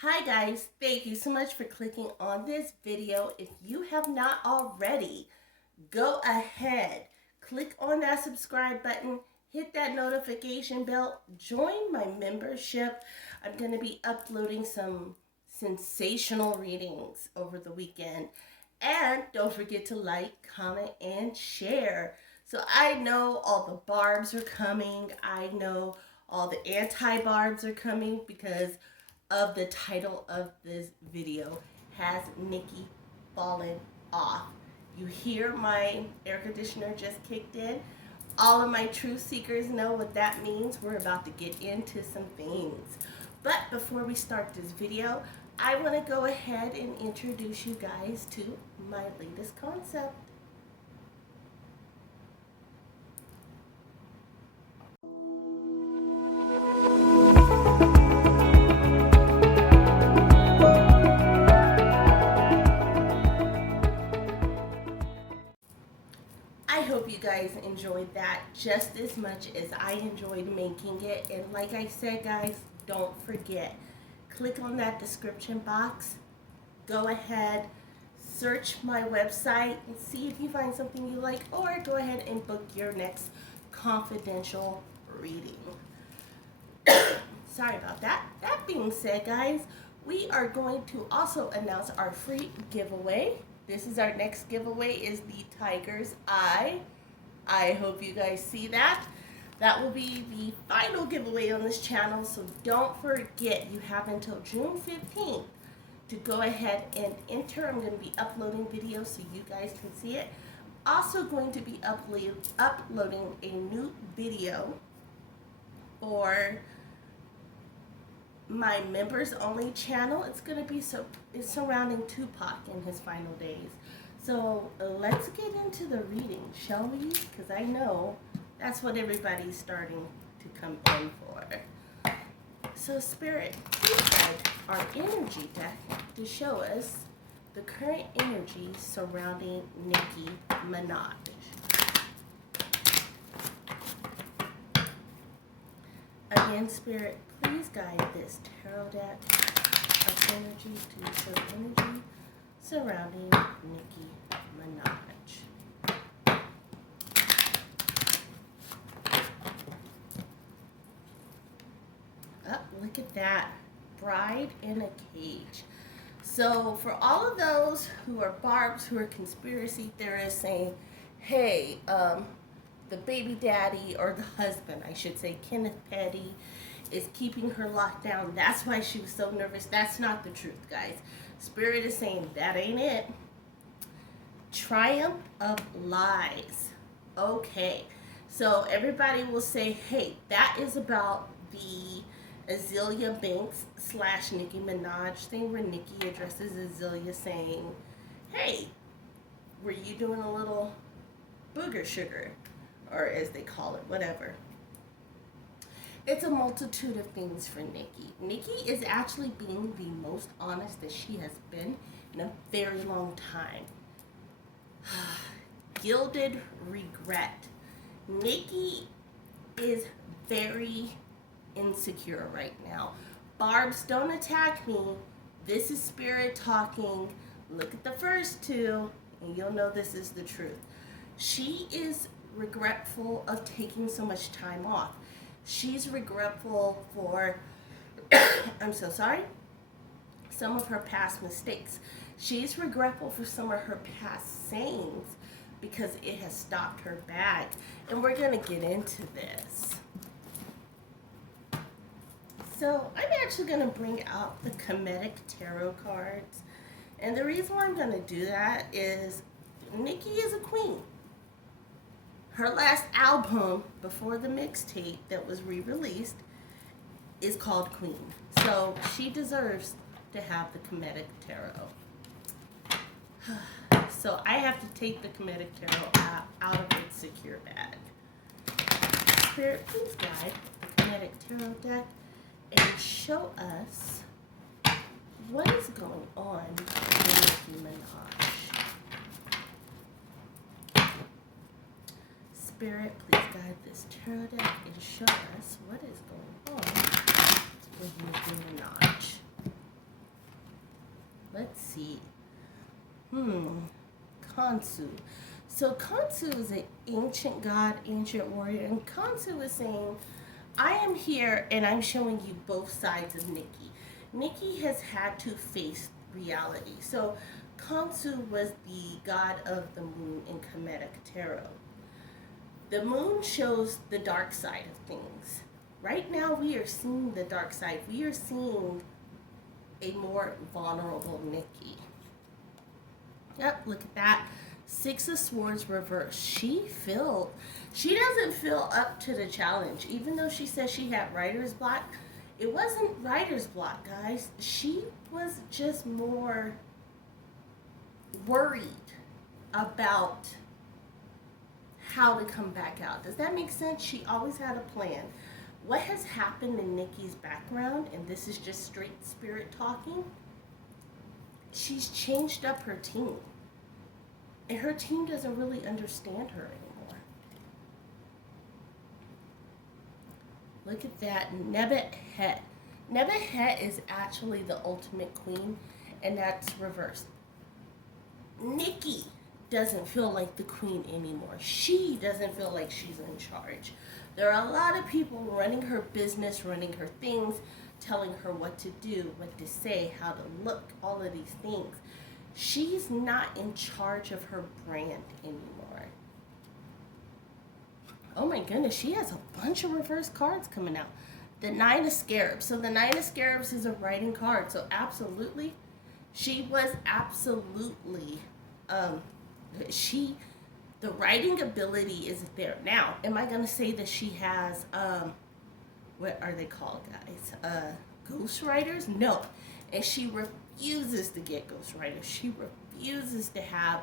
Hi guys, thank you so much for clicking on this video. If you have not already, go ahead, click on that subscribe button, hit that notification bell, join my membership. I'm going to be uploading some sensational readings over the weekend. And don't forget to like, comment, and share. So I know all the barbs are coming. I know all the anti-barbs are coming because of the title of this video. Has Nicki fallen off? You hear my air conditioner just kicked in. All of my truth seekers know what that means. We're about to get into some things. But before we start this video, I want to go ahead and introduce you guys to my latest concept. I hope you guys enjoyed that just as much as I enjoyed making it. And like I said, guys, don't forget, click on that description box. Go ahead, search my website and see if you find something you like, or go ahead and book your next confidential reading. Sorry about that. That being said, guys, we are going to also announce our free giveaway. This is our next giveaway, is the Tiger's Eye. I hope you guys see that. That will be the final giveaway on this channel, so don't forget, you have until June 15th to go ahead and enter. I'm going to be uploading videos so you guys can see it. Also going to be uploading a new video for my members only channel. It's going to be it's surrounding Tupac in his final days. So let's get into the reading, shall we? Because I know that's what everybody's starting to come in for. So Spirit, please guide our energy deck to show us the current energy surrounding Nicki Minaj. Again, Spirit, please guide this tarot deck of energy to show energy surrounding Nicki Minaj. Oh, look at that. Bride in a cage. So for all of those who are barbs, who are conspiracy theorists saying, hey, the baby daddy, or the husband, I should say, Kenneth Petty, is keeping her locked down. That's why she was so nervous. That's not the truth, guys. Spirit is saying that ain't it. Triumph of lies. Okay. So everybody will say, hey, that is about the Azealia Banks / Nicki Minaj thing, where Nicki addresses Azealia saying, hey, were you doing a little booger sugar? Or as they call it, whatever. It's a multitude of things for Nicki. Nicki is actually being the most honest that she has been in a very long time. Gilded regret. Nicki is very insecure right now. Barbs, don't attack me. This is Spirit talking. Look at the first two and you'll know this is the truth. She is regretful of taking so much time off. She's regretful for, I'm so sorry, some of her past mistakes. She's regretful for some of her past sayings because it has stopped her back. And we're going to get into this. So I'm actually going to bring out the Comedic Tarot cards. And the reason why I'm going to do that is Nicki is a queen. Her last album before the mixtape that was re-released is called Queen. So she deserves to have the Comedic Tarot. So I have to take the Comedic Tarot out of its secure bag. Spirit, please guide the Comedic Tarot deck and show us what is going on with Nicki Minaj. Spirit, please guide this tarot deck and show us what is going on with Nicki Minaj. see. Khonsu. So Khonsu is an ancient god, ancient warrior, and Khonsu is saying, I am here and I'm showing you both sides of Nicki. Nicki has had to face reality. So Khonsu was the god of the moon in Kemetic tarot. The moon shows the dark side of things. Right now we are seeing the dark side. We are seeing a more vulnerable Nicki. Yep, look at that. Six of Swords reversed. She doesn't feel up to the challenge. Even though she says she had writer's block, it wasn't writer's block, guys. She was just more worried about how to come back out. Does that make sense? She always had a plan. What has happened in Nicki's background, and this is just straight spirit talking, she's changed up her team. And her team doesn't really understand her anymore. Look at that. Nebuchadnezzar. Nebuchadnezzar is actually the ultimate queen, and that's reversed. Nicki doesn't feel like the queen anymore. She doesn't feel like she's in charge. There are a lot of people running her business, running her things, telling her what to do, what to say, how to look, all of these things. She's not in charge of her brand anymore. Oh my goodness, she has a bunch of reverse cards coming out. The Nine of Scarabs. So the Nine of Scarabs is a writing card. So absolutely, she was absolutely, the writing ability is there. Now, am I going to say that she has, what are they called, guys? Ghostwriters? No. And she refuses to get ghostwriters. She refuses to have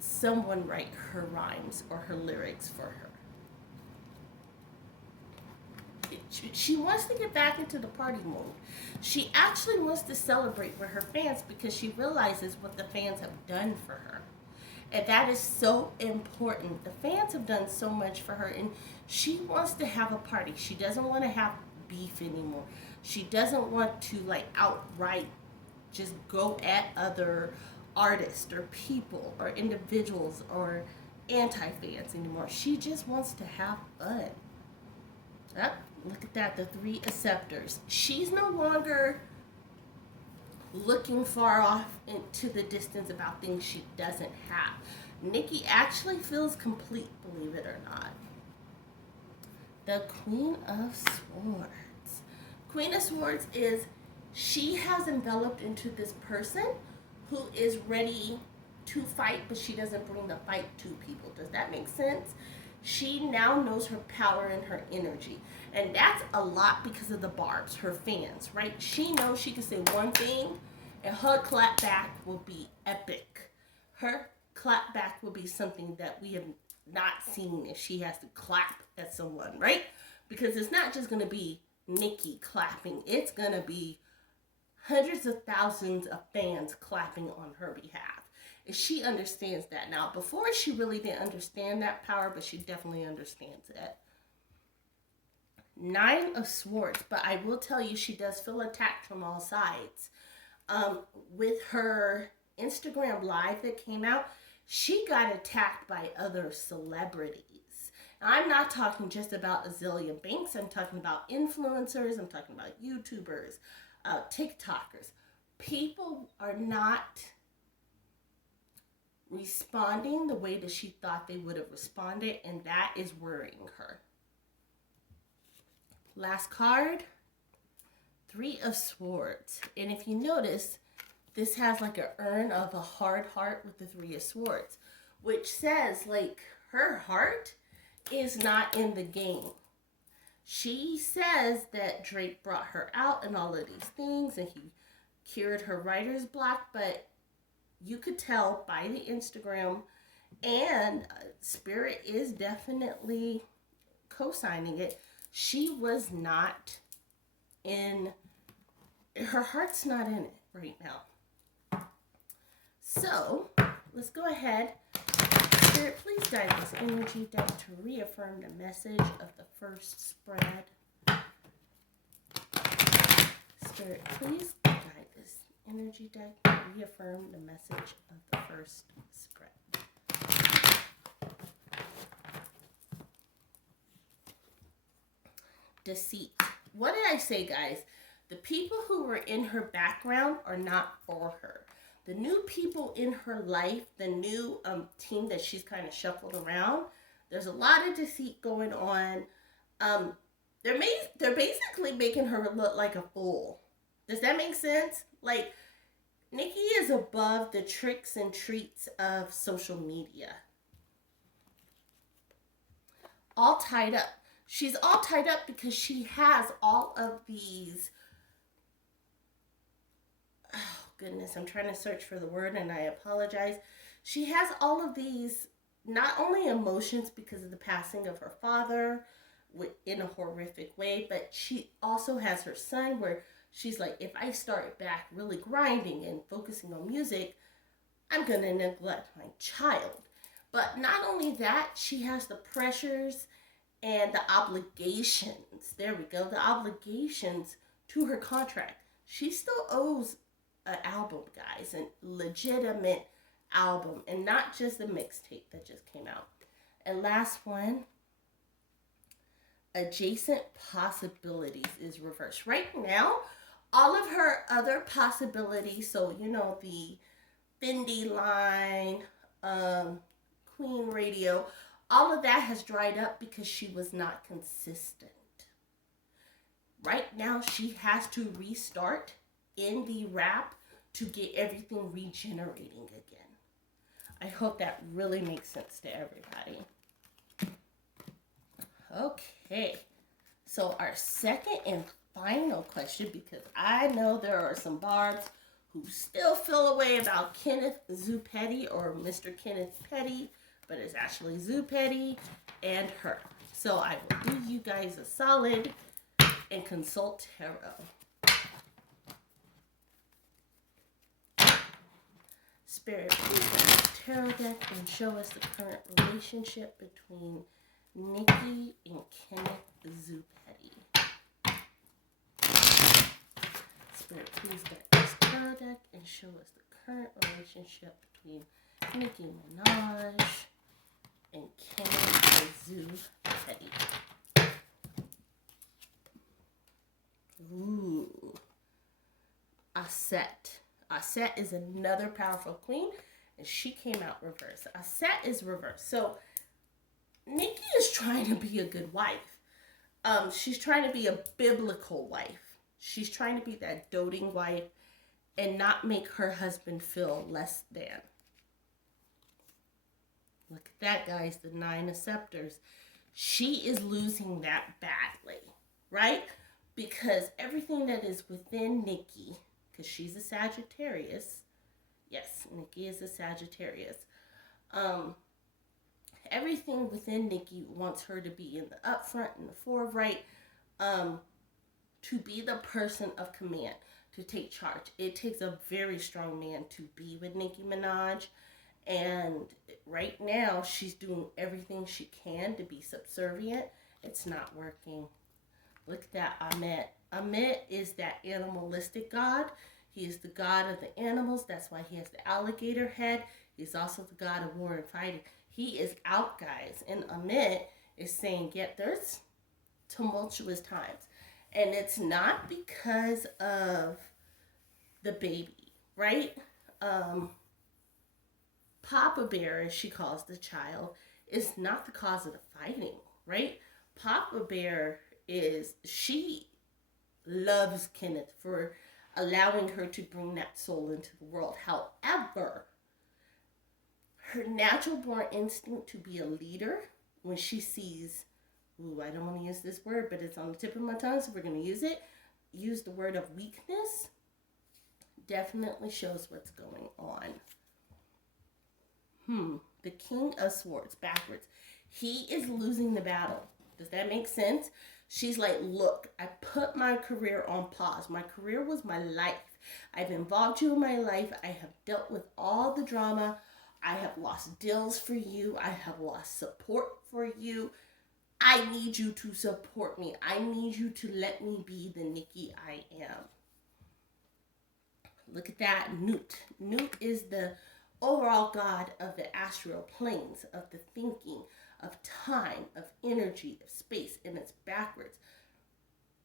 someone write her rhymes or her lyrics for her. She wants to get back into the party mode. She actually wants to celebrate with her fans because she realizes what the fans have done for her. And that is so important. The fans have done so much for her, and she wants to have a party. She doesn't want to have beef anymore. She doesn't want to outright just go at other artists or people or individuals or anti-fans anymore. She just wants to have fun. Oh, look at that, the Three of Scepters. She's no longer looking far off into the distance about things she doesn't have. Nicki actually feels complete, believe it or not. The Queen of Swords. Queen of Swords is, she has enveloped into this person who is ready to fight, but she doesn't bring the fight to people. Does that make sense? She now knows her power and her energy. And that's a lot because of the Barbs, her fans, right? She knows she can say one thing and her clap back will be epic. Her clap back will be something that we have not seen if she has to clap at someone, right? Because it's not just going to be Nicki clapping. It's going to be hundreds of thousands of fans clapping on her behalf. And she understands that now. Before, she really didn't understand that power, but she definitely understands it. Nine of Swords, but I will tell you, she does feel attacked from all sides. With her Instagram live that came out, she got attacked by other celebrities. Now, I'm not talking just about Azealia Banks. I'm talking about influencers. I'm talking about YouTubers, TikTokers. People are not responding the way that she thought they would have responded, and that is worrying her. Last card, Three of Swords. And if you notice, this has like an urn of a hard heart with the Three of Swords, which says her heart is not in the game. She says that Drake brought her out and all of these things, and he cured her writer's block, but you could tell by the Instagram, and Spirit is definitely co-signing it. She was not in, her heart's not in it right now. So, let's go ahead. Spirit, please guide this energy deck to reaffirm the message of the first spread. Spirit, please guide this energy deck reaffirm the message of the first spread. Deceit. What did I say, guys? The people who were in her background are not for her. The new people in her life, the new team that she's kind of shuffled around, there's a lot of deceit going on. They're basically making her look like a fool. Does that make sense? Like, Nicki is above the tricks and treats of social media. All tied up. She's all tied up because she has all of these... Oh, goodness. I'm trying to search for the word and I apologize. She has all of these, not only emotions because of the passing of her father in a horrific way, but she also has her son where she's like, if I start back really grinding and focusing on music, I'm going to neglect my child. But not only that, she has the pressures and the obligations. There we go. The obligations to her contract. She still owes an album, guys. A legitimate album. And not just a mixtape that just came out. And last one. Adjacent possibilities is reversed. Right now, all of her other possibilities, so, you know, the Fendi line, Queen Radio, all of that has dried up because she was not consistent. Right now, she has to restart in the rap to get everything regenerating again. I hope that really makes sense to everybody. Okay, so our second and final question, because I know there are some barbs who still feel a way about Kenneth Zoo Petty or Mr. Kenneth Petty, but it's actually Zoo Petty and her. So I will do you guys a solid and consult tarot. Spirit, please guide the tarot deck and show us the current relationship between Nicki and Kenneth Zoo Petty. Spirit, please guide this tarot deck and show us the current relationship between Nicki Minaj and Kenneth Zoo Petty. Ooh. Aset. Aset is another powerful queen, and she came out reverse. Aset is reverse. So, Nicki is trying to be a good wife. She's trying to be a biblical wife. She's trying to be that doting wife and not make her husband feel less than. Look at that, guys, the 9 of Scepters. She is losing that badly, right? Because everything that is within Nicki, because she's a Sagittarius. Yes, Nicki is a Sagittarius. Everything within Nicki wants her to be in the upfront and the forefront, to be the person of command, to take charge. It takes a very strong man to be with Nicki Minaj. And right now, she's doing everything she can to be subservient. It's not working. Look at that, Amet. Amet is that animalistic god. He is the god of the animals. That's why he has the alligator head. He's also the god of war and fighting. He is out, guys. And Amet is saying, there's tumultuous times. And it's not because of the baby, right? Papa Bear, as she calls the child, is not the cause of the fighting, right? Papa Bear she loves Kenneth for allowing her to bring that soul into the world. However, her natural born instinct to be a leader, when she sees, I don't want to use this word, but it's on the tip of my tongue, so we're going to use it. Use the word of weakness. Definitely shows what's going on. The King of Swords, backwards. He is losing the battle. Does that make sense? She's like, look, I put my career on pause. My career was my life. I've involved you in my life. I have dealt with all the drama. I have lost deals for you. I have lost support for you. I need you to support me. I need you to let me be the Nicki I am. Look at that, Nut. Nut is the overall god of the astral planes, of the thinking, of time, of energy, of space, and it's backwards.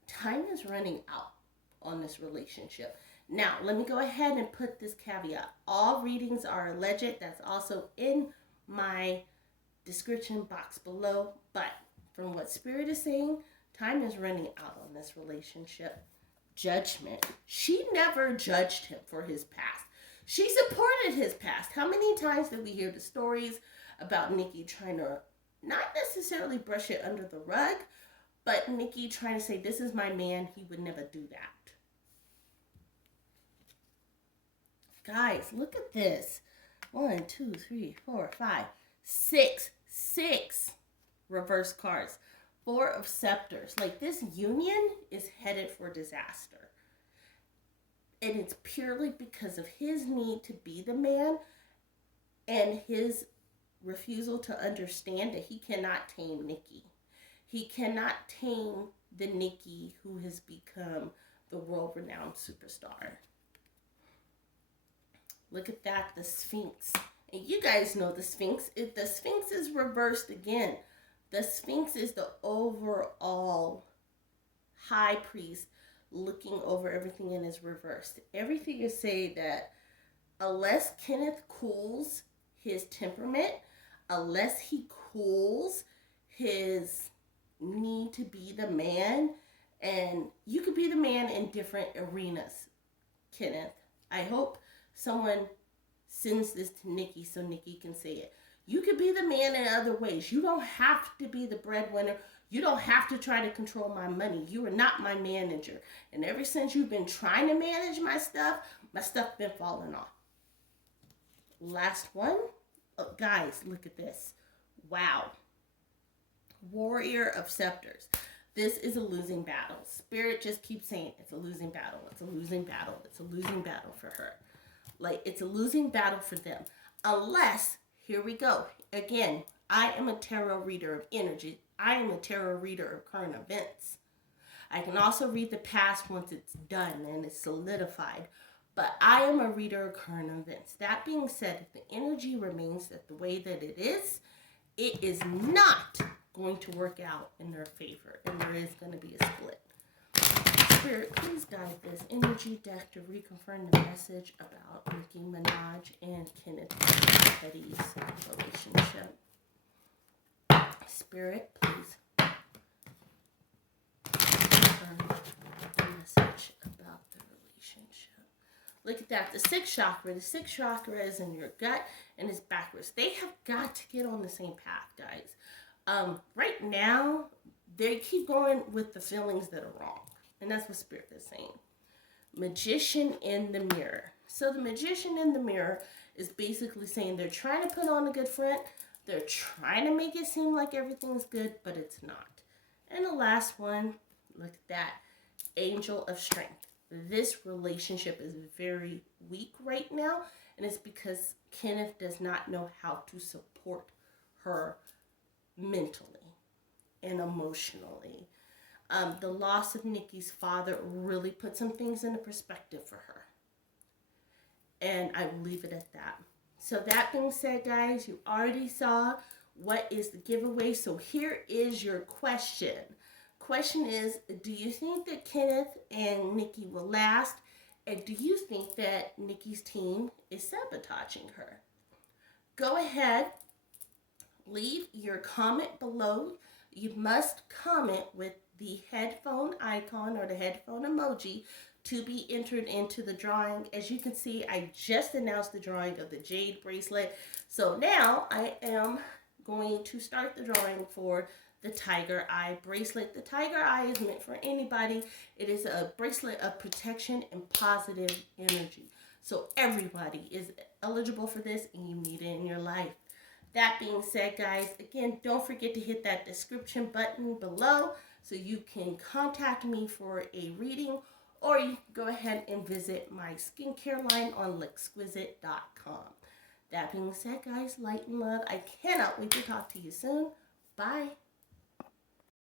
Time is running out on this relationship. Now, let me go ahead and put this caveat. All readings are alleged. That's also in my description box below. But from what Spirit is saying, time is running out on this relationship. Judgment. She never judged him for his past. She supported his past. How many times did we hear the stories about Nicki trying to not necessarily brush it under the rug, but Nicki trying to say, this is my man, he would never do that. Guys, look at this. 1, 2, 3, 4, 5, 6. 6 reverse cards. 4 of scepters. Like, this union is headed for disaster. And it's purely because of his need to be the man and his refusal to understand that he cannot tame Nicki. He cannot tame the Nicki who has become the world-renowned superstar. Look at that, the Sphinx. And you guys know the Sphinx. If the Sphinx is reversed again, the Sphinx is the overall high priest looking over everything and is reversed. Everything is saying that unless Kenneth cools his temperament, unless he cools his need to be the man, and you could be the man in different arenas, Kenneth. I hope someone sends this to Nicki so Nicki can say it. You could be the man in other ways. You don't have to be the breadwinner. You don't have to try to control my money. You are not my manager. And ever since you've been trying to manage my stuff been falling off. Last one. Oh, guys, look at this. Wow. Warrior of Scepters. This is a losing battle. Spirit just keeps saying it's a losing battle. It's a losing battle. It's a losing battle for her. Like, it's a losing battle for them. Unless, here we go. Again, I am a tarot reader of energy. I am a tarot reader of current events. I can also read the past once it's done and it's solidified. But I am a reader of current events. That being said, if the energy remains that the way that it is not going to work out in their favor. And there is going to be a split. Spirit, please guide this energy deck to reconfirm the message about Nicki Minaj and Kenneth Petty's relationship. Spirit, please confirm the message about the relationship. Look at that. The sixth chakra. The sixth chakra is in your gut and it's backwards. They have got to get on the same path, guys. Right now, they keep going with the feelings that are wrong. And that's what Spirit is saying. Magician in the mirror. So the magician in the mirror is basically saying they're trying to put on a good front. They're trying to make it seem like everything's good, but it's not. And the last one, look at that. Angel of Strength. This relationship is very weak right now. And it's because Kenneth does not know how to support her mentally and emotionally. The loss of Nicki's father really put some things into perspective for her. And I will leave it at that. So that being said, guys, you already saw what is the giveaway. So here is your question. Question is, do you think that Kenneth and Nicki will last? And do you think that Nicki's team is sabotaging her? Go ahead, leave your comment below. You must comment with the headphone icon or the headphone emoji to be entered into the drawing. As you can see, I just announced the drawing of the jade bracelet. So now I am going to start the drawing for the tiger eye bracelet. The tiger eye is meant for anybody. It is a bracelet of protection and positive energy. So everybody is eligible for this and you need it in your life. That being said, guys, again, don't forget to hit that description button below so you can contact me for a reading, or you can go ahead and visit my skincare line on L'Exquisite.com. That being said, guys, light and love. I cannot wait to talk to you soon. Bye.